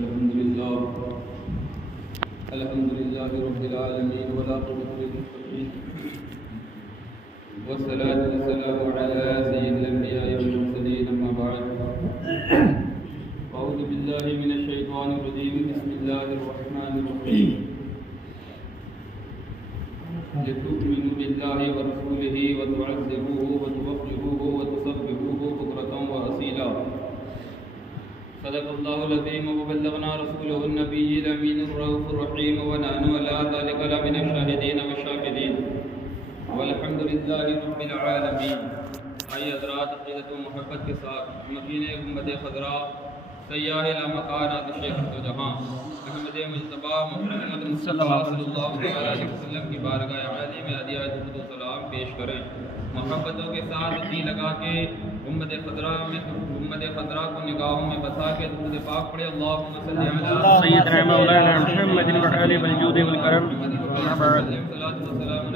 الحمد لله رب العالمين والعاقبة للمتقين والصلاة والسلام على سيد الأنبياء والمرسلين أما بعد أعوذ بالله من الشيطان الرجيم بسم الله الرحمن الرحيم لتؤمنوا بالله ورسوله وتعزروه وتوقروه وتصبروه بكرة وأصيلا صدق الله العظيم وبلغنا رسوله النبي الأمين الرؤوف الرحيم ونحن على ذلك لمن الشاهدين والشاكرين والحمد لله رب العالمين. آئیے حضرات عقیدت و محبت کے ساتھ مکین گنبد خضرا سیاح لامکانات شیخ دو جہاں احمد مجتبی محمد صلی اللہ علیہ وسلم کی بارگاہ عالی میں ہدیہ درود و سلام پیش کریں. محبتوں کے ساتھ جی لگا کے گنبد خضرا کو نگاہوں میں بسا کے درود پاک پڑھے. اللہم صلی علی سیدنا مولانا محمد وعلى الجود والکرم. والسلام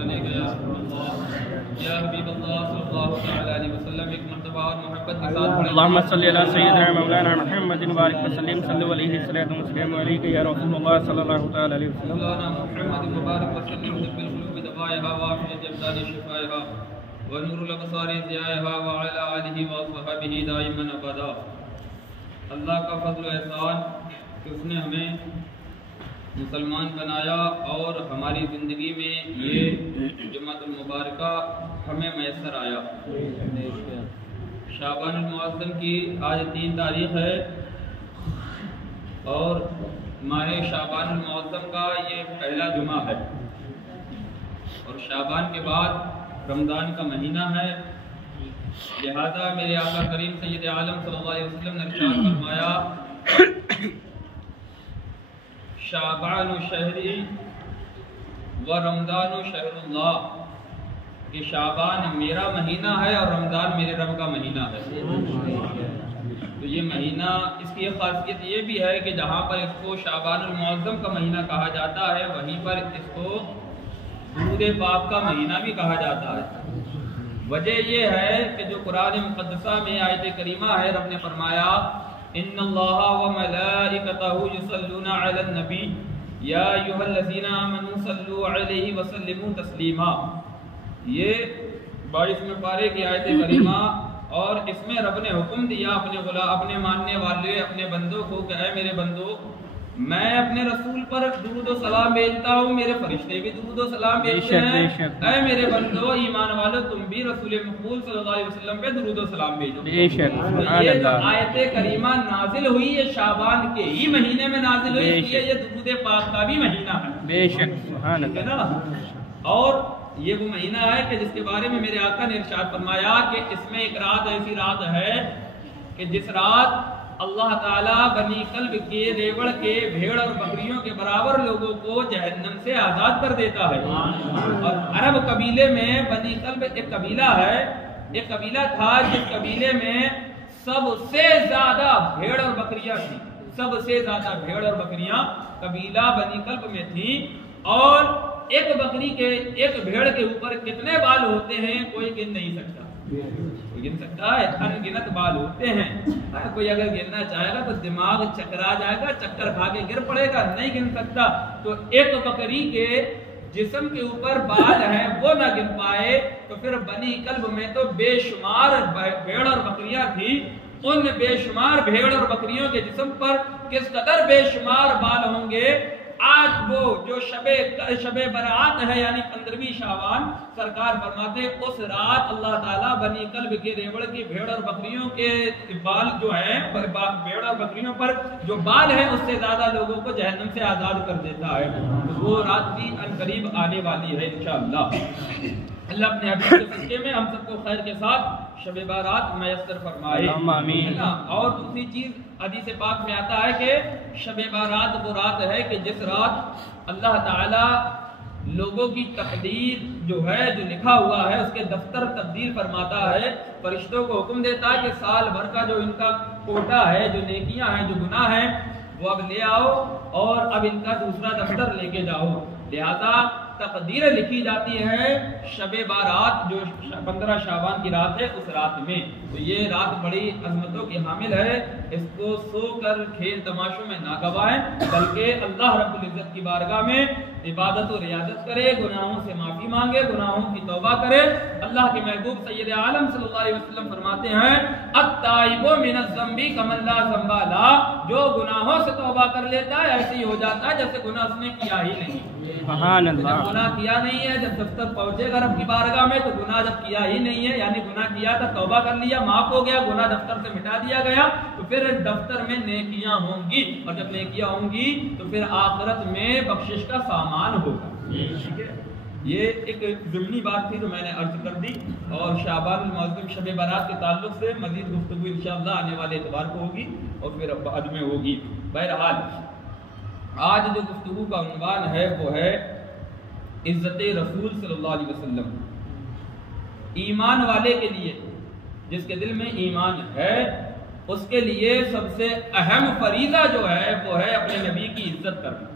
علیکہ یا رسول اللہ یا حبیب اللہ صلی اللہ علیہ وسلم. ایک مرتبہ اور محبت کے ساتھ پڑھے. اللهم صل على سيدنا مولانا محمد وبارك وسلم. صلوا عليه الصلاة والسلام عليك يا رسول الله صلى الله تعالى عليه وسلم. مولانا محمد مبارک وسلم طب القلوب دوائها وعافية الابدان شفائها ونور الابصار ضیائها وعلى آلہ وصحبہ دائما ابدا. اللہ کا فضل و احسان کہ اس نے ہمیں مسلمان بنایا اور ہماری زندگی میں یہ جمعۃ المبارکہ ہمیں میسر آیا. شعبان المعظم کی آج 3 تاریخ ہے اور ماہ شعبان المعظم کا یہ پہلا جمعہ ہے اور شعبان کے بعد رمضان کا مہینہ ہے. لہذا میرے آقا کریم سید عالم صلی اللہ علیہ وسلم نے ارشاد فرمایا شعبان شہری و رمضان شہر اللہ کہ شعبان میرا مہینہ ہے اور رمضان میرے رب کا مہینہ ہے. تو یہ مہینہ اس کی ایک خاصیت یہ بھی ہے کہ جہاں پر اس کو شعبان المعظم کا مہینہ کہا جاتا ہے وہیں پر اس کو درود پاک کا مہینہ بھی کہا جاتا ہے. وجہ یہ ہے کہ جو قرآن مقدسہ میں آیت کریمہ ہے رب نے فرمایا ان اللہ وملائکتہ یصلون علی النبی یا ایھا الذین آمنوا صلوا علیہ وسلموا تسلیما. یہ 22ویں پارے کی آیت کریمہ اور اس میں رب نے حکم دیا اپنے ماننے والے اپنے بندوں کو کہ اے میرے بندو میں اپنے رسول پر درود و سلام بھیجتا ہوں, میرے فرشتے بھی درود و سلام بھیجتے ہیں. اے میرے بندو ایمان والو تم بھی رسول مقبول صلی اللہ علیہ وسلم پہ درود و سلام بھیجو. یہ جو آیت کریمہ نازل ہوئی یہ شعبان کے ہی مہینے میں نازل ہوئی, اس لیے یہ درود پاک کا بھی مہینہ ہے. بے شک سبحان اللہ. اور یہ وہ مہینہ ہے کہ جس کے بارے میں میرے آقا نے ارشاد فرمایا کہ اس میں ایک رات ایسی رات ہے کہ جس رات اللہ تعالیٰ بنی قلب کے ریوڑ کے بھیڑ اور بکریوں کے برابر لوگوں کو جہنم سے آزاد کر دیتا ہے. اور عرب قبیلے میں بنی قلب ایک قبیلہ ہے, ایک قبیلہ تھا جس قبیلے میں سب سے زیادہ بھیڑ اور بکریاں تھیں. سب سے زیادہ بھیڑ اور بکریاں قبیلہ بنی قلب میں تھیں. اور ایک بکری کے ایک بھیڑ کے اوپر کتنے بال ہوتے ہیں کوئی گن نہیں سکتا. کوئی گن سکتا ہے؟ انگنت بال ہوتے ہیں. کوئی اگر گننا چاہے گا تو دماغ چکرا جائے گا, چکر کھا کے گر پڑے گا, نہیں گن سکتا. تو ایک بکری کے جسم کے اوپر بال ہیں وہ نہ گن پائے تو پھر بنی قلب میں تو بے شمار بھیڑ اور بکریاں تھیں. ان بے شمار بھیڑ اور بکریوں کے جسم پر کس قدر بے شمار بال ہوں گے. آج وہ جو شب برات ہے یعنی 15ویں شعبان سرکار فرماتے اس رات اللہ تعالیٰ بنی قلب کے ریوڑ کی بھیڑ اور بکریوں کے بال جو ہیں بھیڑ اور بکریوں پر جو بال ہیں اس سے زیادہ لوگوں کو جہنم سے آزاد کر دیتا ہے. وہ رات بھی عنقریب آنے والی ہے انشاءاللہ. اللہ اپنے حبیب کے صدقے میں ہم سب کو خیر کے ساتھ شب بارات میسر فرمائے. آمین. اور دوسری چیز حدیث پاک میں آتا ہے کہ شب بارات وہ رات ہے کہ جس رات اللہ تعالی لوگوں کی تقدیر جو ہے جو لکھا ہوا ہے اس کے دفتر تبدیل فرماتا ہے. فرشتوں کو حکم دیتا ہے کہ سال بھر کا جو ان کا کوٹا ہے, جو نیکیاں ہیں, جو گناہ ہیں وہ اب لے آؤ اور اب ان کا دوسرا دفتر لے کے جاؤ. لہذا تقدیریں لکھی جاتی ہیں شب بارات جو 15 شعبان کی رات ہے اس رات میں، تو یہ رات بڑی عظمتوں کی حامل ہے، اس کو سو کر کھیل تماشوں میں نہ گوائیں بلکہ اللہ رب العزت کی بارگاہ میں عبادت و ریاضت کرے، گناہوں سے معافی مانگے، گناہوں کی توبہ کرے۔ اللہ کے محبوب سید عالم صلی اللہ علیہ وسلم فرماتے ہیں التائب من الذنب کمن لا ذنب لہ، جو گناہوں سے توبہ کر لیتا ہے ایسے ہی ہو جاتا ہے جیسے گناہ اس نے کیا ہی نہیں۔ سبحان اللہ۔ جب گناہ کیا نہیں ہے، جب دفتر پہنچے گا رب کی بارگاہ میں تو گناہ جب کیا ہی نہیں ہے، یعنی گناہ کیا تھا توبہ کر لیا معاف ہو گیا، گناہ دفتر سے مٹا دیا گیا، تو پھر دفتر میں نیکیاں ہوں گی، اور جب نیکیاں ہوں گی تو پھر آخرت میں بخشش کا سامان ہوگا۔ ٹھیک ہے، یہ ایک ضمنی بات تھی جو میں نے عرض کر دی، اور شعبان المعظم شب برات کے تعلق سے مزید گفتگو انشاءاللہ آنے والے اتوار کو ہوگی اور پھر بعد میں ہوگی۔ بہرحال آج جو گفتگو کا عنوان ہے وہ ہے عزت رسول صلی اللہ علیہ وسلم۔ ایمان والے کے لیے، جس کے دل میں ایمان ہے، اس کے لیے سب سے اہم فریضہ جو ہے وہ ہے اپنے نبی کی عزت کرنا۔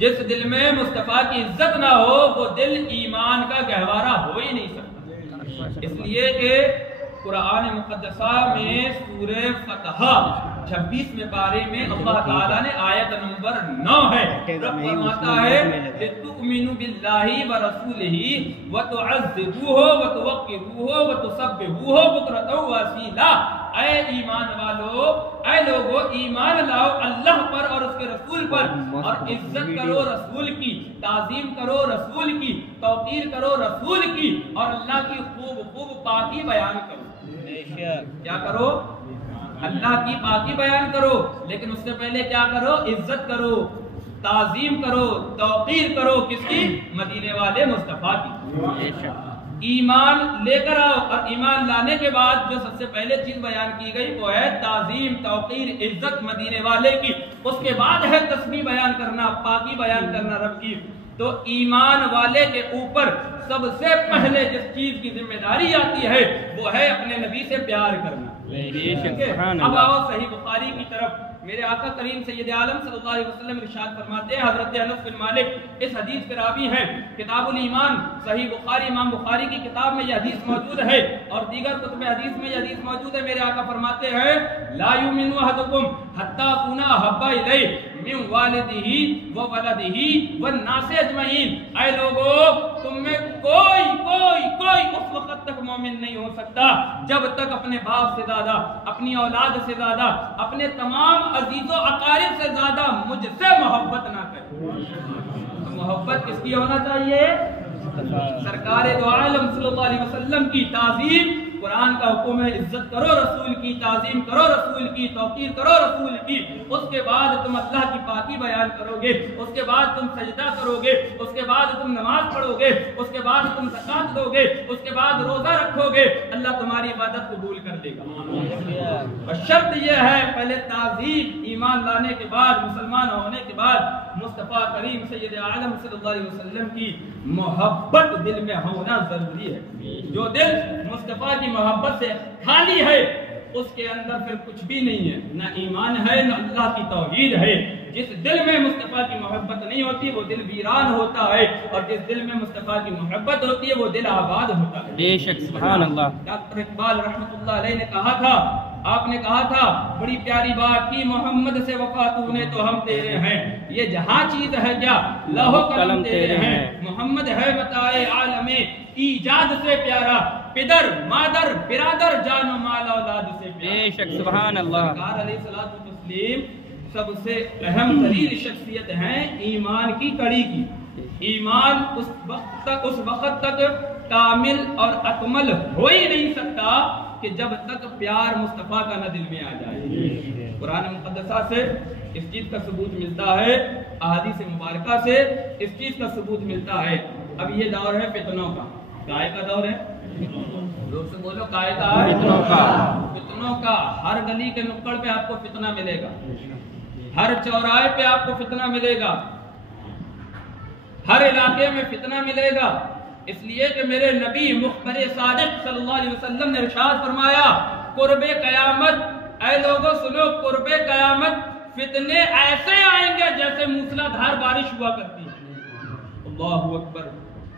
جس دل میں مصطفیٰ کی عزت نہ ہو وہ دل ایمان کا گہوارہ ہو ہی نہیں سکتا۔ اس لیے کہ قرآن مقدسہ میں سورہ فتح 26 پارے میں اللہ تعالیٰ نے آیت نمبر 9 ہے، رب فرماتا ہے لِتُؤْمِنُوا بِاللَّهِ وَرَسُولِهِ وَتُعَزِّرُوهُ وَتُوَقِّرُوهُ وَتُسَبِّحُوهُ بُكْرَةً وَأَصِيلًا۔ اے ایمان والو، اے لوگو ایمان لاؤ اللہ پر اور اس کے رسول پر، اور عزت کرو رسول کی، تعظیم کرو رسول کی، توقیر کرو رسول کی، اور اللہ کی خوب خوب پاکی بیان کرو۔ کیا کرو؟ اللہ کی پاکی بیان کرو، لیکن اس سے پہلے کیا کرو؟ عزت کرو، تعظیم کرو، توقیر کرو، کس کی؟ مدینے والے مصطفیٰ کی۔ ایمان لے کر آؤ، اور ایمان لانے کے بعد جو سب سے پہلے چیز بیان کی گئی وہ ہے تعظیم، توقیر، عزت مدینے والے کی۔ اس کے بعد ہے تسبیح بیان کرنا، پاکی بیان کرنا رب کی۔ تو ایمان والے کے اوپر سب سے پہلے جس چیز کی ذمہ داری آتی ہے وہ ہے اپنے نبی سے پیار کرنا۔ اب آؤ صحیح بخاری کی طرف۔ میرے آقا کریم سید عالم صلی اللہ علیہ وسلم ارشاد فرماتے ہیں، حضرت انس بن مالک اس حدیث کے راوی ہیں، کتاب الایمان صحیح بخاری، امام بخاری کی کتاب میں یہ حدیث موجود ہے، اور دیگر کتب حدیث میں یہ حدیث موجود ہے۔ میرے آقا فرماتے ہیں لا یؤمن احدکم حتی اکون احب الیہ من والدہ وولدہ والناس اجمعین۔ اے لوگو، تم میں کوئی اس وقت تک مومن نہیں ہو سکتا جب تک اپنے باپ سے زیادہ، اپنی اولاد سے زیادہ، اپنے تمام عزیز و اقارب سے زیادہ مجھ سے محبت نہ کرے۔ محبت کس کی ہونا چاہیے؟ سرکار دو عالم صلی اللہ علیہ وسلم کی تعظیم۔ قرآن کا حکم ہے عزت کرو رسول کی، تعظیم کرو رسول کی، توقیر کرو رسول کی۔ اس کے بعد تم اللہ کی پاکی بیان کرو گے، اس کے بعد تم سجدہ کرو گے، اس کے بعد تم نماز پڑھو گے، اس کے بعد تم زکات دو گے، اس کے بعد روزہ رکھو گے، اللہ تمہاری عبادت قبول کر دے گا۔ اور شرط یہ ہے پہلے تعظیم، ایمان لانے کے بعد، مسلمان ہونے کے بعد مصطفیٰ کریم سید عالم صلی اللہ علیہ وسلم کی محبت دل میں ہونا ضروری ہے۔ جو دل مصطفیٰ کی محبت سے خالی ہے اس کے اندر پھر کچھ بھی نہیں ہے، نہ ایمان ہے نہ اللہ کی توحید ہے۔ جس دل میں مصطفیٰ کی محبت نہیں ہوتی وہ دل ویران ہوتا ہے، اور جس دل میں مصطفیٰ کی محبت ہوتی ہے وہ دل آباد ہوتا ہے۔ بے شک، سبحان اللہ۔ ڈاکٹر اقبال رحمۃ اللہ علیہ نے کہا تھا، آپ نے کہا تھا بڑی پیاری بات کی، محمد سے وفا تو نے تو ہم تیرے ہیں، یہ جہاں چیز ہے کیا لوح قلم تیرے ہیں، محمد ہے متاع عالم ایجاد سے پیارا، پدر مادر برادر جان و مال اولاد سے پیارا۔ بے شک، سبحان اللہ۔ سرکار علیہ الصلوۃ والتسلیم سب سے اہم ترین شخصیت ہیں ایمان کی کڑی کی۔ ایمان اس وقت تک کامل اور اکمل ہو ہی نہیں سکتا کہ جب تک پیار مصطفیٰ کا نہ دل میں آ جائے۔ قرآن مقدسہ سے اس چیز کا ثبوت ملتا ہے، احادیث مبارکہ سے اس چیز کا ثبوت ملتا ہے۔ اب یہ دور ہے فتنوں کا، کائے کا دور ہے، لوگ سے بولو کائے کا، فتنوں کا۔ ہر گلی کے نکڑ پہ آپ کو فتنہ ملے گا، ہر چوراہے پہ آپ کو فتنہ ملے گا، ہر علاقے میں فتنہ ملے گا، اس لیے کہ میرے نبی مخبر صادق صلی اللہ علیہ وسلم نے ارشاد فرمایا قرب قیامت، اے لوگوں سنو، قرب قیامت فتنے ایسے آئیں گے جیسے موسلا دھار بارش ہوا کرتی ہے۔ اللہ اکبر.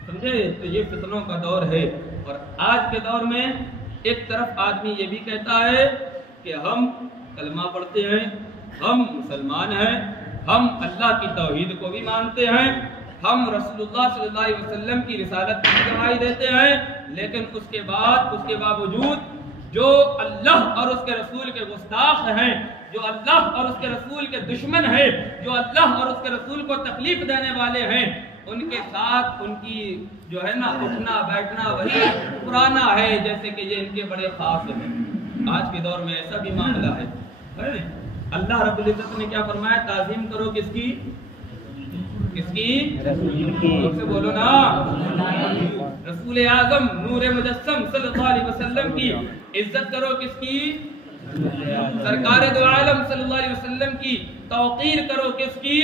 سمجھے؟ تو یہ فتنوں کا دور ہے. اور آج کے دور میں ایک طرف آدمی یہ بھی کہتا ہے کہ ہم کلمہ پڑھتے ہیں، ہم مسلمان ہیں، ہم اللہ کی توحید کو بھی مانتے ہیں، ہم رسول اللہ صلی اللہ علیہ وسلم کی رسالت کی گواہی دیتے ہیں، لیکن اس کے باوجود جو اللہ اور اس کے رسول کے گستاخ ہیں، جو اللہ اور اس کے رسول کے دشمن ہیں، جو اللہ اور اس کے رسول کو تکلیف دینے والے ہیں، ان کے ساتھ ان کی جو ہے نا اٹھنا بیٹھنا وہی پرانا ہے جیسے کہ یہ ان کے بڑے خاص ہیں. آج کے دور میں ایسا بھی معاملہ ہے. اللہ رب العزت نے کیا فرمایا؟ تعظیم کرو کس کی؟ کس کی؟ رسول سے بولو نا. رسول اعظم نور مجسم صلی اللہ علیہ وسلم کی عزت کرو کس کی؟ سرکار دو عالم صلی اللہ علیہ وسلم کی توقیر کرو کس کی؟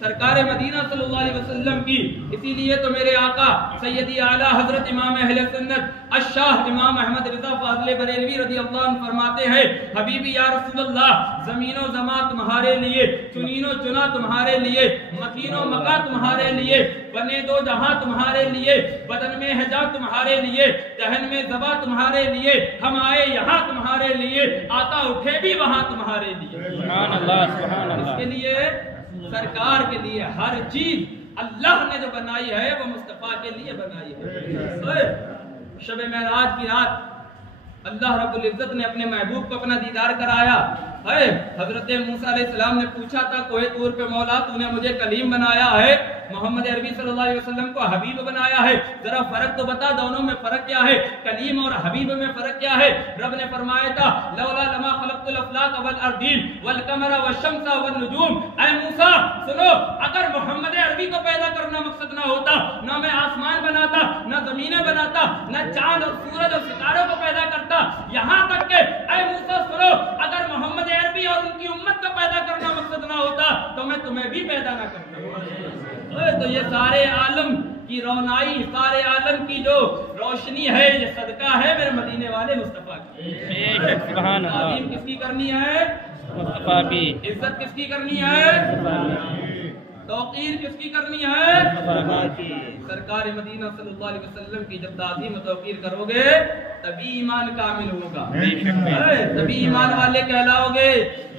سرکار مدینہ صلی اللہ علیہ وسلم کی. اسی لیے تو میرے آقا سیدی اعلیٰ حضرت امام اہل سنت الشاہ امام احمد رضا فاضل بریلوی رضی اللہ عنہ فرماتے ہیں حبیبی یا رسول اللہ، زمین و زمان تمہارے لیے، چنین و چنا تمہارے لیے، مکین و مکہ تمہارے لیے، بنے دو جہاں تمہارے لیے، بدن میں ہے جان تمہارے لیے، دہن میں زبا تمہارے لیے، ہم آئے یہاں تمہارے لیے، آقا اٹھے بھی وہاں تمہارے لیے. سبحان اللہ سبحان اللہ. اس کے لیے سرکار کے لیے ہر چیز اللہ نے جو بنائی ہے وہ مصطفیٰ کے لیے بنائی ہے. شب معراج کی رات اللہ رب العزت نے اپنے محبوب کو اپنا دیدار کرایا ہے. حضرت موسیٰ علیہ السلام نے پوچھا تھا کوہ طور پہ، مولا تو نے مجھے کلیم بنایا ہے، محمد عربی صلی اللہ علیہ وسلم کو حبیب بنایا ہے، ذرا فرق تو بتا، دونوں میں فرق کیا ہے؟ کلیم اور حبیب میں فرق کیا ہے؟ رب نے فرمایا تھا لولا لما خلقت الافلاک والارضین والقمر والشمس والنجوم. اے موسیٰ سنو، اگر محمد عربی کو پیدا کرنا مقصد نہ ہوتا، نہ میں آسمان بناتا، نہ زمینیں بناتا، نہ چاند اور سورج اور ستاروں کو پیدا کرتا. یہاں تک کہ اے موسیٰ سنو، اگر محمد عربی اور ان کی امت کو پیدا کرنا مقصد نہ ہوتا تو میں تمہیں بھی پیدا نہ کرتا. تو یہ سارے عالم کی رونائی، سارے عالم کی جو روشنی ہے، یہ صدقہ ہے میرے مدینے والے مصطفیٰ کی. سبحان اللہ. تعظیم کس کی کرنی ہے؟ مصطفیٰ کی. عزت کس کی کرنی ہے؟ توقیر کس کی کرنی ہے؟ سرکار مدینہ صلی اللہ علیہ وسلم کی جب تعظیم و توقیر کرو گے تبھی ایمان کامل ہوگا، تبھی ایمان والے کہلاؤ گے.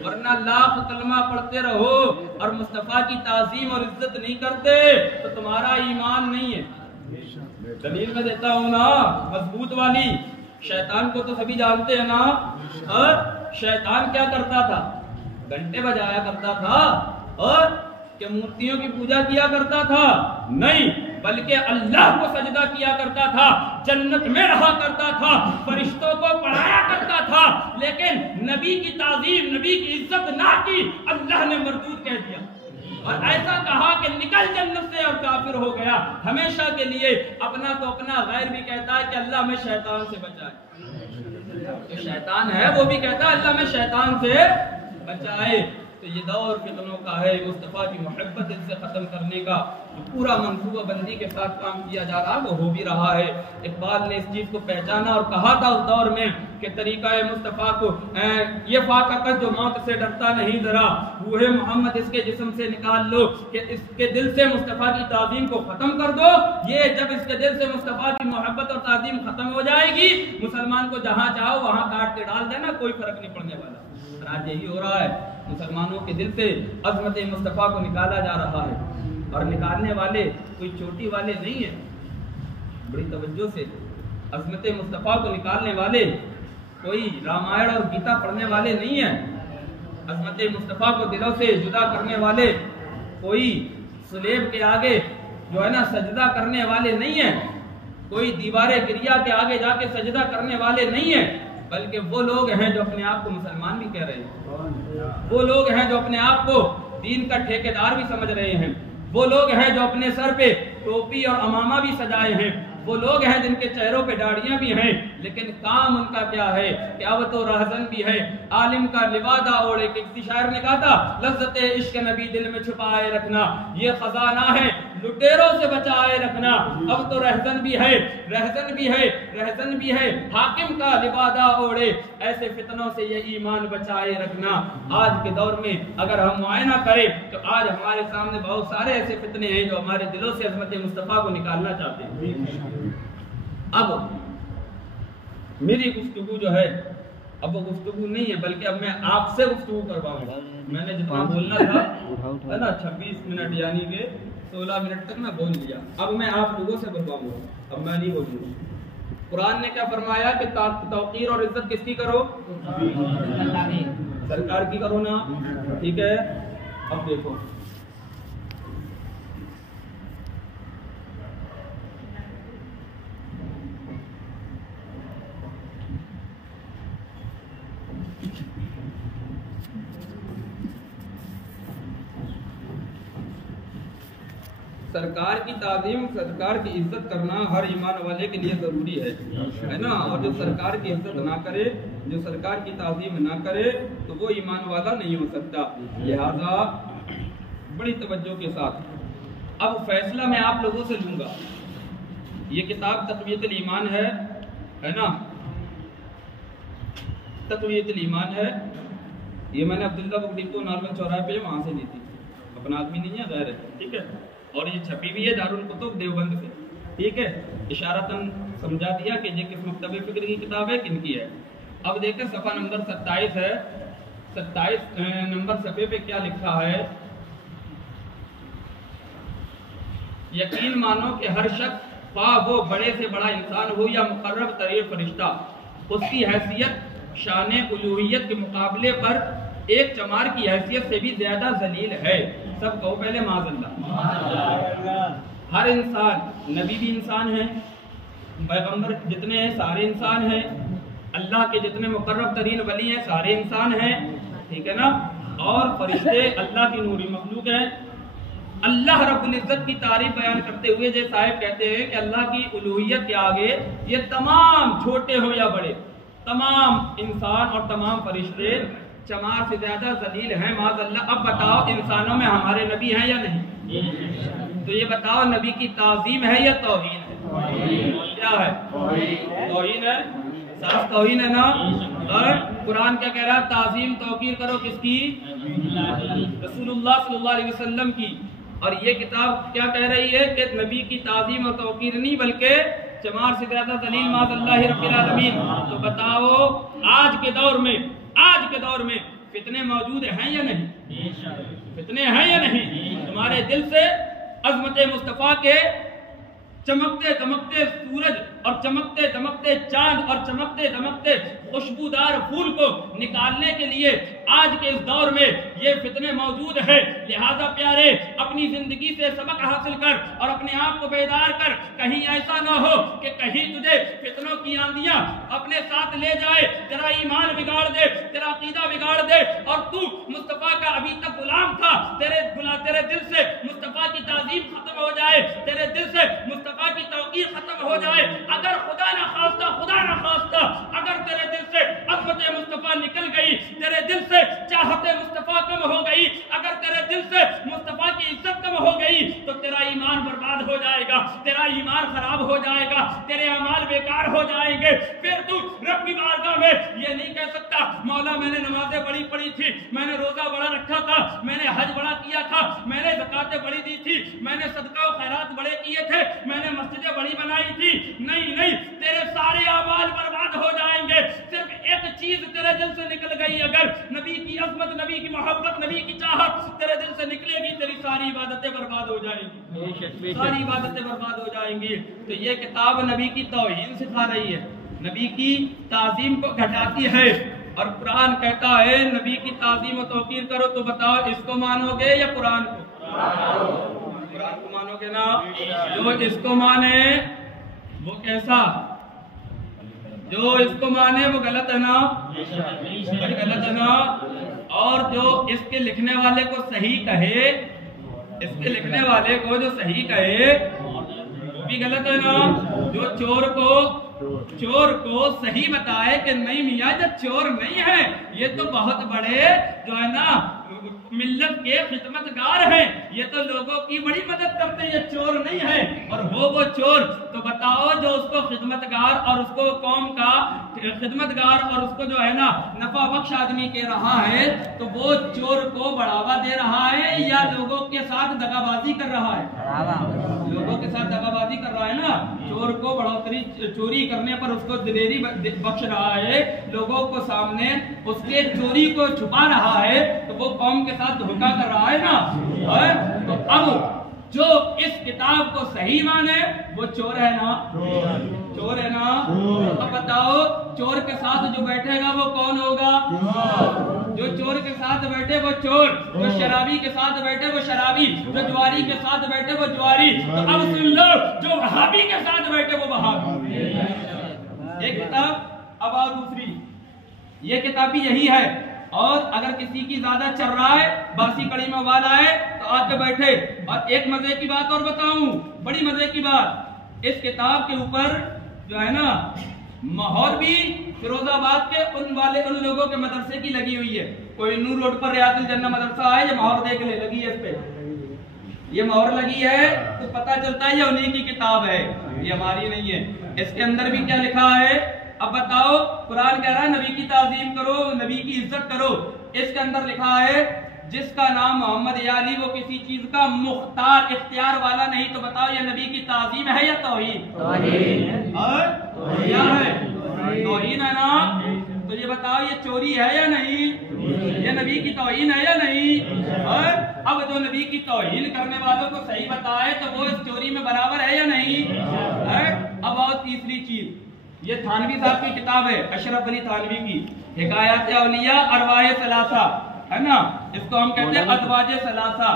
ورنہ لاکھ کلمہ پڑھتے رہو اور مصطفیٰ کی تعظیم اور عزت نہیں کرتے تو تمہارا ایمان نہیں ہے. دلیل میں دیتا ہوں نا مضبوط والی. شیطان کو تو سبھی جانتے ہیں نا. شیطان کیا کرتا تھا؟ گھنٹے بجایا کرتا تھا اور کہ مورتیوں کی پوجا کیا کرتا تھا؟ نہیں، بلکہ اللہ کو سجدہ کیا کرتا تھا، جنت میں رہا کرتا تھا، فرشتوں کو پڑھایا کرتا تھا، لیکن نبی کی تعظیم، نبی کی عزت نہ کی، اللہ نے مردود کہہ دیا اور ایسا کہا کہ نکل جنت سے اور کافر ہو گیا ہمیشہ کے لیے. اپنا تو اپنا، غیر بھی کہتا ہے کہ اللہ میں شیطان سے بچائے. جو شیطان ہے وہ بھی کہتا ہے اللہ میں شیطان سے بچائے. تو یہ دور فتنوں کا ہے. مصطفیٰ کی محبت سے ختم کرنے کا جو پورا منصوبہ بندی کے ساتھ کام کیا جا رہا وہ ہو بھی رہا ہے. اقبال نے اس چیز کو پہچانا اور کہا تھا اس دور میں کہ طریقہ مصطفیٰ کو یہ فاقہ جو موت سے ڈرتا نہیں ذرا، روح محمد اس کے جسم سے نکال لو، کہ اس کے دل سے مصطفیٰ کی تعظیم کو ختم کر دو. یہ جب اس کے دل سے مصطفیٰ کی محبت اور تعظیم ختم ہو جائے گی، مسلمان کو جہاں چاہو وہاں کاٹ کے ڈال دینا، کوئی فرق نہیں پڑنے والا. آج یہی ہو رہا ہے، مسلمانوں کے دل سے عظمت مصطفیٰ کو نکالا جا رہا ہے اور نکالنے والے کوئی چوٹی والے نہیں ہیں. بڑی توجہ سے، عظمت مصطفیٰ کو نکالنے والے کوئی رامائن اور گیتا پڑھنے والے نہیں ہیں. عظمت مصطفیٰ کو دلوں سے جدا کرنے والے کوئی سلیب کے آگے جو ہے نا سجدہ کرنے والے نہیں ہیں، کوئی دیوار گریا کے آگے جا کے سجدہ کرنے والے نہیں ہیں، بلکہ وہ لوگ ہیں جو اپنے آپ کو مسلمان بھی کہہ رہے ہیں. وہ لوگ ہیں جو اپنے آپ کو دین کا ٹھیکیدار بھی سمجھ رہے ہیں. وہ لوگ ہیں جو اپنے سر پہ ٹوپی اور امامہ بھی سجائے ہیں. وہ لوگ ہیں جن کے چہروں پہ داڑیاں بھی ہیں. لیکن کام ان کا کیا ہے کہ اب تو رہزن بھی ہے، عالم کا لبادہ اوڑھے، کہ کسی شاعر نے کہا تھا لذت عشق نبی دل میں چھپائے رکھنا، یہ خزانہ ہے لٹیروں سے بچائے رکھنا۔ اب تو رہزن بھی ہے، رہزن بھی ہے، رہزن بھی ہے، حاکم کا لبادہ اوڑھے، ایسے فتنوں سے یہ ایمان بچائے رکھنا۔ آج کے دور میں اگر ہم معائنہ کریں تو آج ہمارے سامنے بہت سارے ایسے فتنے ہیں جو ہمارے دلوں سے عظمت مصطفیٰ کو نکالنا چاہتے ہیں۔ اب میری گفتگو جو ہے اب وہ گفتگو نہیں ہے، بلکہ اب میں آپ سے گفتگو کرواؤں گا۔ میں نے جتنا بولنا تھا ہے نا 26 منٹ یعنی کہ 16 منٹ تک میں بول لیا، اب میں آپ لوگوں سے بلواؤں گا، اب میں نہیں بولوں گا۔ قرآن نے کیا فرمایا کہ توقیر اور عزت کس کی کرو؟ سرکار کی کرو نا، ٹھیک ہے۔ اب دیکھو سرکار کی تعظیم، سرکار کی عزت کرنا ہر ایمان والے کے لیے ضروری ہے نا، اور جو سرکار کی عزت نہ کرے، جو سرکار کی تعظیم نہ کرے تو وہ ایمان والا نہیں ہو سکتا۔ لہذا بڑی توجہ کے ساتھ اب فیصلہ میں آپ لوگوں سے لوں گا۔ یہ کتاب تقویت الایمان ہے نا، تقویت الایمان ہے، یہ میں نے عبداللہ بک ڈپو نارمل چوراہے پہ وہاں سے لی تھی، اپنا آدمی نہیں ہے، غیر ہے، ٹھیک ہے، اور یہ چھپی ہوئی ہے دارالکتب دیوبند سے، ٹھیک ہے۔ اشارتاً سمجھا دیا کہ یہ کس مکتب فکر کی کتاب ہے، کن کی ہے۔ اب دیکھیں صفحہ نمبر 27 ہے، 27 نمبر صفحے پہ کیا لکھا ہے؟ یقین مانو کہ ہر شخص خواہ وہ بڑے سے بڑا انسان ہو یا مقرب ترین فرشتہ، اس کی حیثیت شان الوہیت کے مقابلے پر ایک چمار کی حیثیت سے بھی زیادہ ذلیل ہے۔ سب کہو پہلے معاذ اللہ۔ ہر انسان، نبی بھی انسان ہے، پیغمبر جتنے ہیں سارے انسان ہیں، اللہ کے جتنے مقرب ترین ولی ہیں سارے انسان ہیں، ٹھیک ہے نا، اور فرشتے اللہ کی نوری مخلوق ہیں۔ اللہ رب العزت کی تعریف بیان کرتے ہوئے جے صاحب کہتے ہیں کہ اللہ کی الوہیت کے آگے یہ تمام چھوٹے ہو یا بڑے، تمام انسان اور تمام فرشتے چمار سے زیادہ ذلیل ہیں معاذ اللہ۔ اب بتاؤ انسانوں میں ہمارے نبی ہیں یا نہیں؟ تو یہ بتاؤ نبی کی تعظیم ہے یا توہین ہے؟ کیا ہے؟ توہین ہے، صاف توہین ہے نا۔ اور قرآن کیا کہہ رہا ہے؟ تعظیم توقیر کرو کس کی؟ رسول اللہ صلی اللہ علیہ وسلم کی۔ اور یہ کتاب کیا کہہ رہی ہے کہ نبی کی تعظیم اور توقیر نہیں بلکہ چمار سے زیادہ ذلیل معاذ اللہ رب العالمین۔ تو بتاؤ آج کے دور میں فتنے موجود ہیں یا نہیں؟ فتنے ہیں یا نہیں؟ تمہارے دل سے عظمت مصطفیٰ کے چمکتے دمکتے سورج اور چمکتے دمکتے چاند اور چمکتے دمکتے خوشبودار پھول کو نکالنے کے لیے آج کے اس دور میں یہ فتنے موجود ہیں۔ لہذا پیارے اپنی زندگی سے سبق حاصل کر اور اپنے آپ کو بیدار کر، کہیں ایسا نہ ہو کہ کہیں تجھے فتنوں کی آندیاں اپنے ساتھ لے جائے، تیرا ایمان بگاڑ دے، تیرا عقیدہ بگاڑ دے، اور تو مصطفیٰ کا ابھی تک غلام تھا، تیرے دل سے مصطفیٰ کی تعظیم ختم ہو جائے، تیرے دل سے مصطفیٰ کی توقیر ختم ہو جائے۔ اگر خدا نہ خواستہ اگر تیرے دل سے عظمت مصطفیٰ نکل گئی، تیرے دل سے چاہت مصطفیٰ کم ہو گئی، اگر تیرے دل سے مصطفیٰ کی عزت کم ہو گئی تو تیرا ایمان برباد ہو جائے گا، تیرا ایمان خراب ہو جائے گا، تیرے اعمال بیکار ہو جائیں گے۔ پھر تو رب کی بارگاہ میں یہ نہیں کہہ سکتا مولا میں نے نمازیں بڑی پڑھی تھی، میں نے روزہ بڑا رکھا تھا، میں نے حج بڑا کیا تھا، میں نے زکاتیں بڑی دی تھی، میں نے صدقہ و خیرات بڑے کیے تھے، میں نے مسجدیں بڑی بنائی تھی۔ نہیں، تیرے سارے اعمال برباد ہو جائیں گے۔ صرف ایک چیز تیرے دل سے نکل گئی، اگر نبی کی عظمت، نبی کی محبت، نبی کی چاہت تیرے دل سے نکلے گی، تیری ساری عبادتیں برباد ہو جائیں گی، ساری عبادتیں برباد ہو جائیں گی۔ تو یہ کتاب نبی کی توہین سکھا رہی ہے، نبی کی تعظیم کو گھٹاتی ہے، اور قرآن کہتا ہے نبی کی تعظیم و توقیر کرو۔ تو بتاؤ اس کو مانو گے یا قرآن کو؟ قرآن کو مانو گے نا؟ جو اس کو مانے وہ کیسا؟ جو اس کو مانے وہ غلط ہے نا، غلط ہے نا۔ اور جو اس کے لکھنے والے کو صحیح کہے، اس کے لکھنے والے کو جو صحیح کہے وہ بھی غلط ہے نا۔ جو چور کو چور کو صحیح بتائے کہ نہیں میاں یہ چور نہیں ہے، یہ تو بہت بڑے جو ہے نا ملت کے خدمتگار ہیں، یہ تو لوگوں کی بڑی مدد کرتے ہیں، یہ چور نہیں ہے، اور وہ چور تو بتاؤ جو اس کو خدمتگار اور اس کو قوم کا خدمتگار اور اس کو جو ہے نا نفع بخش آدمی کہہ رہا ہے، تو وہ چور کو بڑھاوا دے رہا ہے یا لوگوں کے ساتھ دغا بازی کر رہا ہے؟ لوگوں کے ساتھ دغا بازی کر رہا ہے نا، چور کو بڑھوتری چوری کرنے پر اس کو دلیری بخش رہا ہے، لوگوں کو سامنے اس کے چوری کو چھپا رہا ہے، تو وہ قوم کے ساتھ دھوکہ کر رہا ہے نا۔ تو اب جو اس کتاب کو صحیح مانے وہ چور ہے نا، چور ہے نا۔ اب بتاؤ چور کے ساتھ جو بیٹھے گا وہ کون ہوگا؟ جو چور کے ساتھ بیٹھے وہ چور، جو شرابی کے ساتھ بیٹھے وہ شرابی، جو جواری کے ساتھ بیٹھے وہ جواری۔ تو اب سن لو، جو وہابی کے ساتھ بیٹھے وہ وہابی۔ ایک کتاب، اب آؤ دوسری، یہ کتاب بھی یہی ہے۔ اور اگر کسی کی زیادہ چل رہا ہے، باسی کڑی میں وال آئے تو آ کے بیٹھے۔ اور ایک مزے کی بات اور بتاؤں، بڑی مزے کی بات، اس کتاب کے اوپر جو ہے نا مہور بھی فیروز آباد کے ان لوگوں کے مدرسے کی لگی ہوئی ہے۔ کوئی نور روڈ پر ریاض الجنہ مدرسہ ہے، یہ مہور دیکھ لے، لگی ہے اس پہ، یہ مہور لگی ہے تو پتہ چلتا ہے یہ انہی کی کتاب ہے، یہ ہماری نہیں ہے۔ اس کے اندر بھی کیا لکھا ہے؟ اب بتاؤ، قرآن کہہ رہا ہے نبی کی تعظیم کرو، نبی کی عزت کرو، اس کے اندر لکھا ہے جس کا نام محمد یا علی وہ کسی چیز کا مختار اختیار والا نہیں۔ تو بتاؤ یہ نبی کی تعظیم ہے یا توہین؟ کیا ہے؟ توہین ہے نا۔ تو یہ بتاؤ یہ چوری ہے یا نہیں؟ یہ نبی کی توہین ہے یا نہیں؟ اب جو نبی کی توہین کرنے والوں کو صحیح بتائے تو وہ اس چوری میں برابر ہے یا نہیں؟ اب اور تیسری چیز، یہ تھانوی صاحب کی کتاب ہے، اشرف علی تھانوی کی، حکایات اولیاء ارواح ثلاثہ، ہے نا، اس کو ہم کہتے ہیں ازواج ثلاثہ،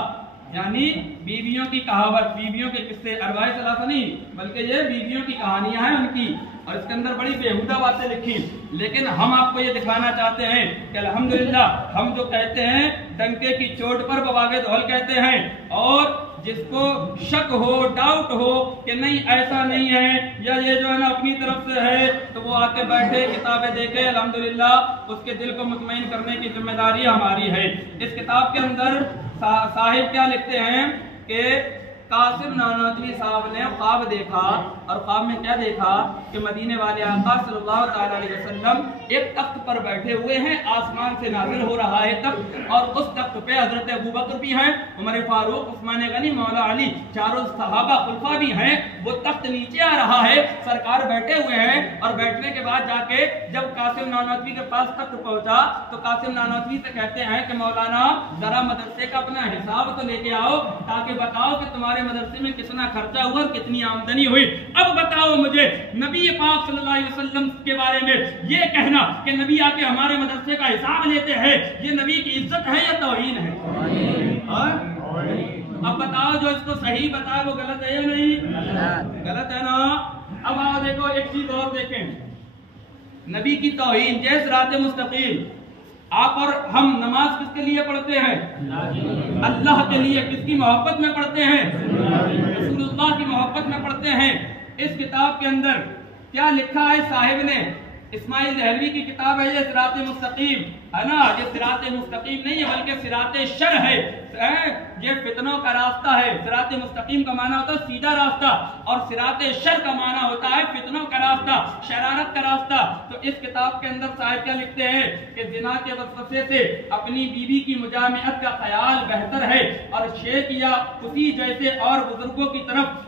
یعنی بیویوں کی کہاوت، بیویوں کے قصے، ارواح ثلاثہ نہیں بلکہ یہ بیویوں کی کہانیاں ہیں ان کی، اور اس کے اندر بڑی بےہودہ باتیں لکھی۔ لیکن ہم آپ کو یہ دکھانا چاہتے ہیں کہ الحمدللہ ہم جو کہتے ہیں ڈنکے کی چوٹ پر بواغ دھول کہتے ہیں، اور جس کو شک ہو، ڈاؤٹ ہو کہ نہیں ایسا نہیں ہے یا یہ جو ہے نا اپنی طرف سے ہے، تو وہ آ کے بیٹھے کتابیں دیکھے، الحمدللہ اس کے دل کو مطمئن کرنے کی ذمہ داری ہماری ہے۔ اس کتاب کے اندر صاحب کیا لکھتے ہیں کہ قاسم نانوتوی صاحب نے خواب دیکھا، اور خواب میں کیا دیکھا کہ مدینے والے آقا صلی اللہ تعالی علیہ وسلم ایک تخت پر بیٹھے ہوئے ہیں، آسمان سے نازل ہو رہا ہے تخت، اور اس تخت پہ حضرت ابوبکر بھی ہیں، عمر فاروق، عثمان غنی، مولا علی، چاروں صحابہ خلفاء بھی ہیں۔ وہ تخت نیچے آ رہا ہے، سرکار بیٹھے ہوئے ہیں، اور بیٹھنے کے بعد جا کے جب قاسم نانوتوی کے پاس تخت پہنچا تو قاسم نانوتوی سے کہتے ہیں کہ مولانا ذرا مدرسے کا اپنا حساب تو لے کے آؤ، تاکہ بتاؤ کہ تمہارے مدرسے میں کتنا خرچہ ہوا اور کتنی آمدنی ہوئی۔ اب بتاؤ مجھے نبی پاک صلی اللہ علیہ وسلم کے بارے میں یہ کہنا کہ نبی آ کے ہمارے مدرسے کا حساب لیتے ہیں، یہ نبی کی عزت ہے یا توہین ہے؟ اب بتاؤ جو اس کو صحیح بتائے وہ غلط ہے یا نہیں؟ غلط ہے نا۔ اب آؤ دیکھو ایک چیز اور دیکھیں، نبی کی توہین، جیسے صراط مستقیم، آپ اور ہم نماز کس کے لیے پڑھتے ہیں؟ اللہ کے لیے۔ کس کی محبت میں پڑھتے ہیں؟ رسول اللہ کی محبت میں پڑھتے ہیں۔ اس کتاب کے اندر کیا لکھا ہے صاحب نے؟ اسماعیل دہلوی کی کتاب ہے یہ صراط مستقیم، ہے نا، یہ صراط مستقیم نہیں ہے بلکہ صراط شر ہے، یہ فتنوں کا راستہ ہے۔ صراط مستقیم کا معنی ہوتا ہے سیدھا راستہ، اور صراط شر کا معنی ہوتا ہے فتنوں کا راستہ، شرارت کا راستہ۔ تو اس کتاب کے اندر صاحب کیا لکھتے ہیں کہ زنا کے وسوسے سے اپنی بیوی کی مجامعت کا خیال بہتر ہے، اور شیخ یا اسی جیسے اور بزرگوں کی طرف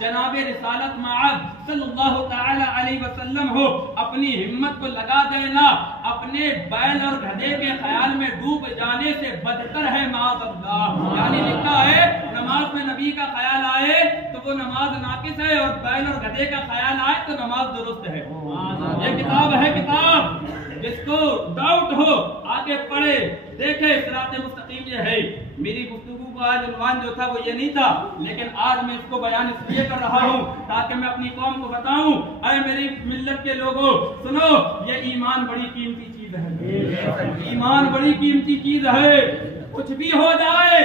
جناب رسالت معاذ صلی اللہ تعالی علیہ وسلم ہو، اپنی ہمت کو لگا دینا اپنے بیل اور گدھے کے خیال میں ڈوب جانے سے بدتر ہے معاذ اللہ۔ یعنی لکھا ہے نماز میں نبی کا خیال آئے تو وہ نماز ناقص ہے، اور بیل اور گدھے کا خیال آئے تو نماز درست ہے۔ یہ کتاب ہے، کتاب جس کو ڈاؤٹ ہو آگے پڑھے دیکھے، صراط مستقیم یہ ہے۔ میری گفتگو کا آج عنوان جو تھا وہ یہ نہیں تھا، لیکن آج میں اس کو بیان اس لیے کر رہا ہوں تاکہ میں اپنی قوم کو بتاؤں، اے میری ملت کے لوگوں سنو، یہ ایمان بڑی قیمتی چیز ہے، ایمان بڑی قیمتی چیز ہے۔ کچھ بھی ہو جائے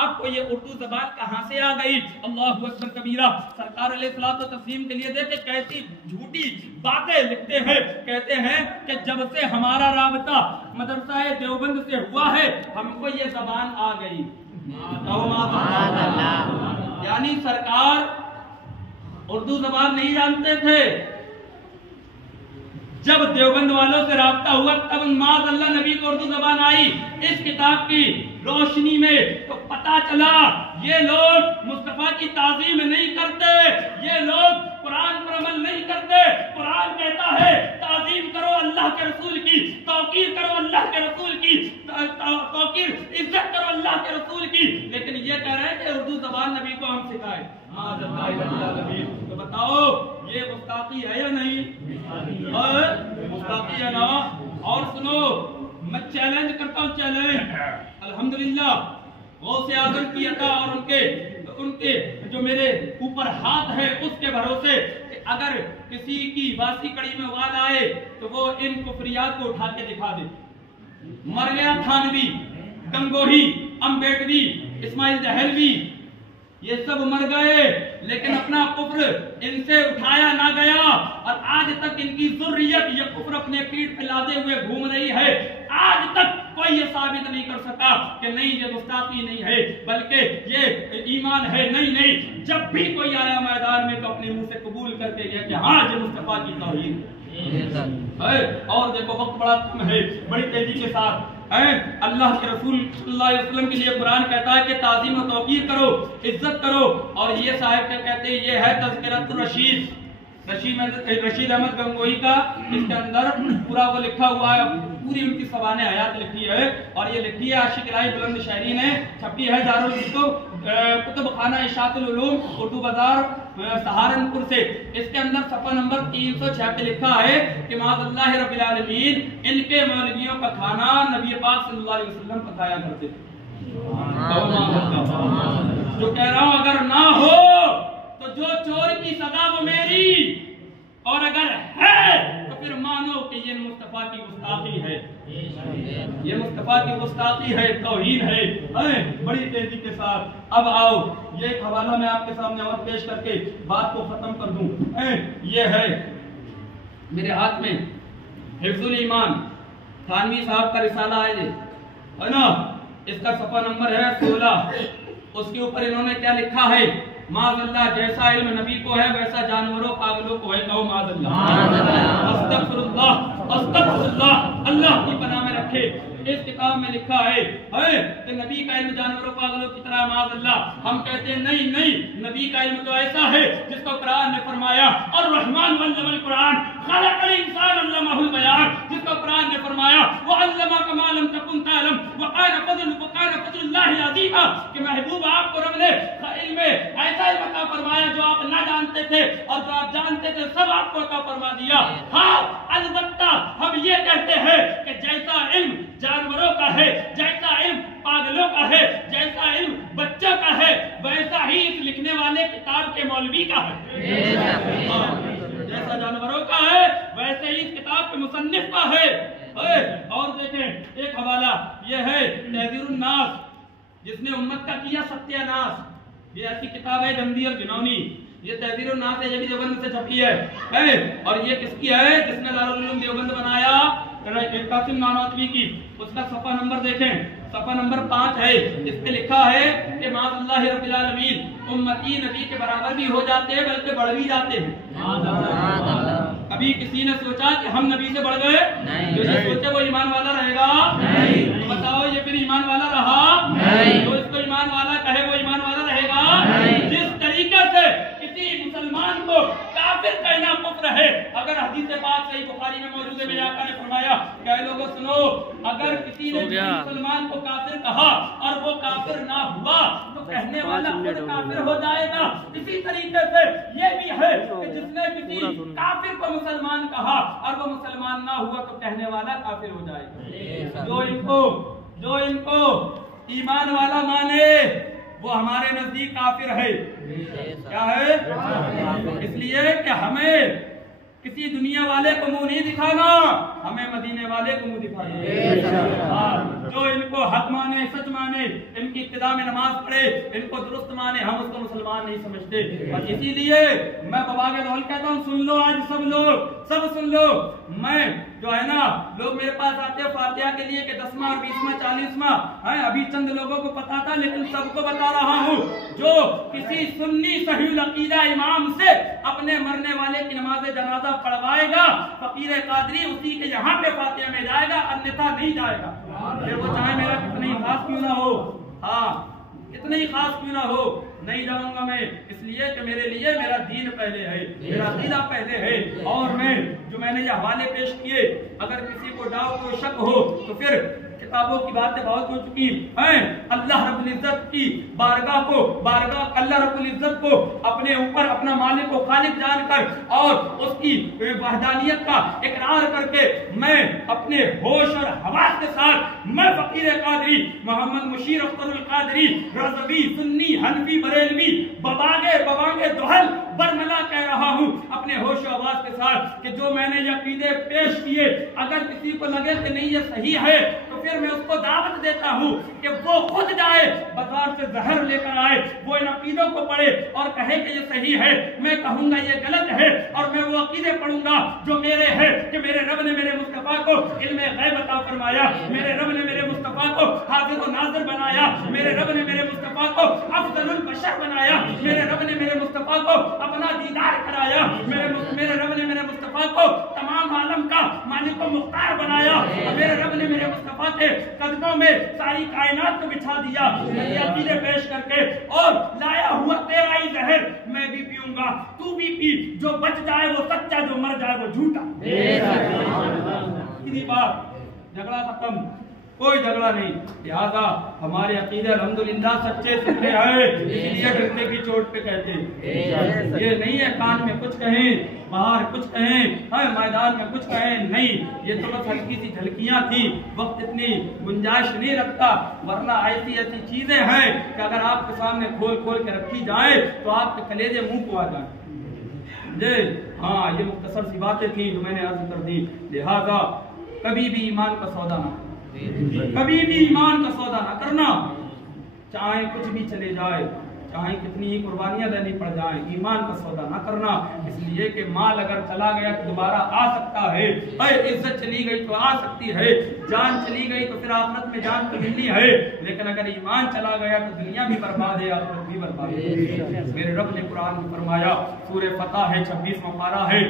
آپ کو یہ اردو زبان کہاں سے آ گئی؟ اللہ اکبر کبیرہ، سرکار علیہ الصلوۃ والتسلیم کے لیے دیکھیں کیسی جھوٹی باتیں لکھتے ہیں، کہتے ہیں کہ جب سے ہمارا رابطہ مدرسہ دیوبند سے ہوا ہے ہم کو یہ زبان آ گئی۔ یعنی سرکار اردو زبان نہیں جانتے تھے، جب دیوبند والوں سے رابطہ ہوا تب معاذ اللہ نبی کو اردو زبان آئی۔ اس کتاب کی روشنی میں تو پتا چلا یہ لوگ مصطفیٰ کی تعظیم نہیں کرتے، یہ لوگ قرآن پر عمل نہیں کرتے۔ قرآن کہتا ہے تعظیم کرو اللہ کے رسول کی، توقیر کرو اللہ کے رسول کی، توقیر عزت کرو اللہ کے رسول کی، لیکن یہ کہہ رہے ہیں کہ اردو زبان نبی کو ہم سکھائے۔ تو بتاؤ یہ گستاخی ہے یا نہیں؟ گستاخی ہے نا؟ اور سنو میں چیلنج کرتا ہوں، چیلنج الحمدللہ غوث اعظم کی عطا اور ان کے جو میرے اوپر ہاتھ ہے اس کے بھروسے کہ اگر کسی کی باسی کڑی میں وال آئے تو وہ ان کفریات کو اٹھا کے دکھا دے۔ مر گیا تھانوی، گنگوہی، امبیڈوی، اسماعیل دہلوی، یہ سب مر گئے لیکن اپنا کفر ان سے اٹھایا نہ گیا، اور آج تک ان کی ذریت یہ کفر اپنے پیٹھ پہ لادے ہوئے گھوم رہی ہے۔ آج تک کوئی یہ ثابت نہیں کر سکا کہ نہیں یہ گستاخی نہیں ہے بلکہ یہ ایمان ہے۔ نہیں، جب بھی کوئی آیا میدان میں تو اپنے منہ سے قبول کر کے گیا کہ ہاں یہ مصطفیٰ کی توحید ہے۔ اور دیکھو وقت بڑا کم ہے، بڑی تیزی کے ساتھ اللہ کے رسول صلی اللہ علیہ وسلم کے لیے قرآن کہتا ہے کہ تعظیم و توقیر کرو، عزت کرو، اور یہ صاحب کیا کہتے ہیں، یہ ہے تذکرۃ رشید احمد گنگوہی کا، اس کے اندر پورا وہ لکھا ہوا ہے، پوری ان کی سوانح حیات لکھی ہے، اور یہ لکھی ہے عاشق الہی بلند شہری نے، چھپی ہے کتب خانہ اشاعت العلوم اردو بازار سہارنپور سے۔ اس کے اندر صفحہ نمبر 306 پہ لکھا ہے کہ معاذ اللہ رب العالمین ان کے مولویوں کا کھانا نبی پاک صلی اللہ علیہ وسلم پکایا کرتے تھے۔ جو کہہ رہا ہوں اگر نہ ہو تو جو چور کی سزا وہ میری، اور اگر ہے تو پھر مانو کہ یہ مصطفیٰ کی گستاخی ہے، یہ مصطفیٰ کی گستاخی ہے، توہین ہے۔ بڑی تیزی کے ساتھ اب آؤ یہ ایک حوالہ میں آپ کے سامنے اور پیش کر کے بات کو ختم کر دوں۔ یہ ہے میرے ہاتھ میں حفظ الایمان تھانوی صاحب کا رسالہ ہے نا، اس کا صفحہ نمبر ہے 16۔ اس کے اوپر انہوں نے کیا لکھا ہے؟ معاذ اللہ جیسا علم نبی کو ہے ویسا جانوروں پاگلوں کو ہے، کہو معاذ اللہ، استغفر اللہ، استغفر اللہ، اللہ کی پناہ میں رکھے۔ اس کتاب میں لکھا ہے کہ نبی کا علم جانوروں پاگلوں کی طرح، معاذ اللہ۔ ہم کہتے ہیں نہیں، نبی کا علم تو ایسا ہے جس کو قرآن نے فرمایا، اور رحمان علم القرآن خلق الانسان علمہ البیان، جس کو قرآن نے فرمایا وعلمک ما لم تکن تعلم وکان فضل اللہ عظیما، کہ محبوب آپ کو رب نے علم ایسا علم عطا فرمایا جو آپ نہ جانتے تھے، اور جو آپ جانتے تھے سب آپ کو عطا فرما دیا۔ ہاں البتہ ہم یہ کہتے ہیں کہ جیسا علم جانوروں کا ہے، جیسا علم پاگلوں کا ہے، جیسا علم بچوں کا ہے، ویسا ہی اس لکھنے والے کتاب کے مولوی کا ہے۔ جیسا جانوروں کا ہے ویسے ہی اس کتاب کے مصنف کا ہے۔ اور دیکھیں ایک حوالہ یہ ہے تحذیر الناس، جس نے امت کا کیا ستیہ ناس، یہ ایسی کتاب ہے جمدی الجنونی، یہ تحذیر الناس ہے، یہ بھی دیوبند سے چھپی ہے، اور یہ کس کی ہے؟ جس نے دارالعلوم دیوبند بنایا، قاسم نانوتوی کی۔ اس کا صفحہ نمبر دیکھیں، صفحہ نمبر 5 ہے، اس پہ لکھا ہے کہ معاذ اللہ رب العالمین امتی نبی کے برابر بھی ہو جاتے ہیں بلکہ بڑھ بھی جاتے ہیں۔ کبھی کسی نے سوچا کہ ہم نبی سے بڑھ گئے؟ جو سوچے وہ ایمان والا رہے گا؟ تو بتاؤ یہ پھر ایمان والا رہا؟ جو اس کو ایمان والا کہے وہ ایمان والا رہے گا؟ جس طریقے سے کسی مسلمان کو کافر کہنا کفر ہے، اگر حدیث پاک صحیح بخاری میں موجود ہے، میرے آقا نے فرمایا کہ اے لوگوں سنو، اگر کسی نے مسلمان کو کافر کہا اور وہ کافر نہ ہوا تو کہنے والا خود کافر ہو جائے گا۔ اسی طریقے سے یہ بھی ہے کہ جس نے کسی کافر کو مسلمان کہا اور وہ مسلمان نہ ہوا تو کہنے والا کافر ہو جائے گا۔ جو ان کو ایمان والا مانے وہ ہمارے نزدیک کافر ہے۔ کیا ہے؟ اس لیے کہ ہمیں کسی دنیا والے کو منہ نہیں دکھانا، ہمیں مدینے والے کو منہ دکھانا۔ جو ان کو حق حق مانے سچ مانے ان کی ابتدا میں نماز پڑھے ان کو درست مانے ہم اس کو مسلمان نہیں سمجھتے اور اسی لیے میں بابا کے دول کہتا ہوں سن لو آج سب سن لو میں جو ہے نا لوگ میرے پاس آتے ہیں فاتحہ کے لیے کہ 10واں اور 20واں 40واں ابھی چند لوگوں کو پتا تھا لیکن سب کو بتا رہا ہوں جو کسی سنی صحیح العقیدہ امام سے اپنے مرنے والے کی نماز جنازہ پڑھوائے گا فقیر قادری اسی کے یہاں پہ فاتحہ میں جائے گا انیتھا نہیں جائے گا پھر وہ چاہے میرا کتنا ہی خاص کیوں نہ ہو کتنا ہی خاص کیوں نہ ہو نہیں جاؤں گا میں اس لیے کہ میرے لیے میرا دین پہلے ہے میرا عقیدہ پہلے ہے اور میں نے یہ حوالے پیش کیے اگر کسی کو ڈاؤٹ کو شک ہو تو پھر کتابوں کی باتیں بہت ہو چکی ہیں اللہ رب العزت کی بارگاہ اللہ رب العزت کو اپنے اوپر اپنا مالک و خالق جان کر اور اس کی وحدانیت کا اقرار کر کے میں اپنے ہوش اور حواس کے ساتھ میں فقیر قادری محمد مشیر اختر القادری رضوی سنی حنفی بریلوی ببانگے دوحل برملا کہہ رہا ہوں اپنے ہوش و حواس کے ساتھ کہ جو میں نے یہ عقیدے پیش کیے اگر کسی کو لگے کہ نہیں یہ صحیح ہے تو پھر میں اس کو دعوت دیتا ہوں کہ وہ خود جائے بازار سے زہر لے کر آئے وہ ان عقیدوں کو پڑھے اور کہے کہ یہ صحیح ہے میں کہوں گا یہ غلط ہے اور میں وہ عقیدے پڑھوں گا جو میرے ہیں کہ میرے رب نے میرے مصطفیٰ کو علم غیب عطا فرمایا میرے رب نے میرے مصطفیٰ کو حاضر و ناظر بنایا میرے رب نے میرے مصطفیٰ کو افضل البشر بنایا میرے رب نے میرے مصطفیٰ کو اپنا دیدار کرایا میرے رب نے میرے مصطفیٰ کو تمام عالم کا مالک و مختار بنایا میرے رب نے میرے مصطفیٰ کے قدموں میں ساری کائنات کو بچھا دیا یہ عقیدے پیش کر کے اور لایا ہوا تیرا ہی زہر میں بھی پیوں گا تو بھی پی جو بچ جائے وہ سچا جو مر جائے وہ جھوٹا اتنی بات جھگڑا ختم کوئی جھگڑا نہیں لہذا ہمارے عقیدے الحمدللہ سچے سننے آئے اس لیے ڈرنے کی چوٹ پہ کہتے ہیں یہ نہیں ہے کان میں کچھ کہیں باہر کچھ کہیں میدان میں کچھ کہیں نہیں یہ تو بس ہلکی سی جھلکیاں تھی وقت اتنی گنجائش نہیں رکھتا ورنہ ایسی چیزیں ہیں کہ اگر آپ کے سامنے کھول کے رکھی جائے تو آپ کے کلیجے منہ کو آ جائیں یہ مختصر سی باتیں تھیں جو میں نے عرض کر دی لہذا کبھی بھی ایمان کا سودا نہ کبھی بھی ایمان کا سودا نہ کرنا چاہے کچھ بھی چلے جائے چاہے کتنی ہی قربانیاں دینی پڑ جائیں ایمان کا سودا نہ کرنا اس لیے کہ مال اگر چلا گیا تو دوبارہ آ سکتا ہے عزت چلی گئی تو آ سکتی ہے جان چلی گئی تو پھر آخرت میں جان تو ملنی ہے لیکن اگر ایمان چلا گیا تو دنیا بھی برباد ہے آخرت بھی برباد ہے میرے رب نے قرآن میں فرمایا سورہ فتح ہے 26واں پارہ ہے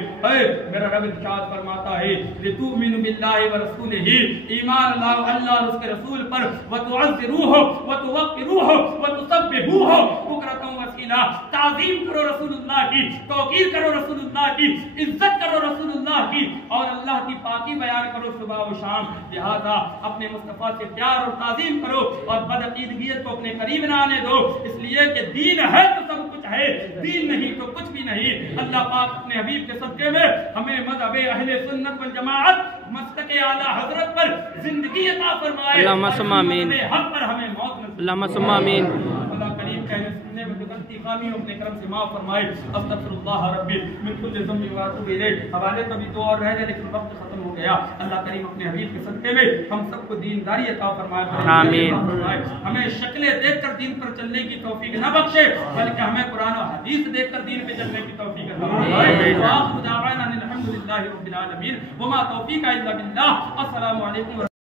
میرا رب ارشاد فرماتا ہے لتؤمنوا باللہ ورسولہ ایمان اللہ اور اس کے رسول پر وتعزروہ وتوقروہ وتسبحوہ بکرۃ وصیلا تعظیم کرو رسول اللہ کی توقیر کرو رسول اللہ کی عزت کرو رسول اللہ کی اور اللہ کی پاکی بیان کرو صبح و شام لہذا اپنے مصطفیٰ سے پیار اور تعظیم کرو اور بدعقیدگیت کو اپنے قریب نہ آنے دو اس لیے کہ دین ہے تو سب کچھ ہے دین نہیں تو کچھ بھی نہیں اللہ پاک اپنے حبیب کے صدقے میں ہمیں مذہب اہل سنت والجماعت مسلک اعلی حضرت پر زندگی عطا فرمائے اللہم صل آمین حق پر ہمیں موت نصیب اللہم صل آمین اللہ کریم کہنے سننے میں غلطی خامی اپنے کرم سے معاف فرمائے استغفر اللہ ربی من کل ذنب واتوب الیہ حوالے تو بھی دو اور رہ گئے لیکن وقت ختم ہو گیا اللہ کریم اپنے حبیب کے صدقے میں ہم سب کو دینداری عطا فرمائے آمین ہمیں شکلیں دیکھ کر دین پر چلنے کی توفیق نہ بخشے بلکہ ہمیں قرآن و حدیث دیکھ کر دین پہ چلنے کی توفیق عطا فرمائے واخر دعوانا الحمدللہ رب العالمین وما توفیق الا باللہ السلام علیکم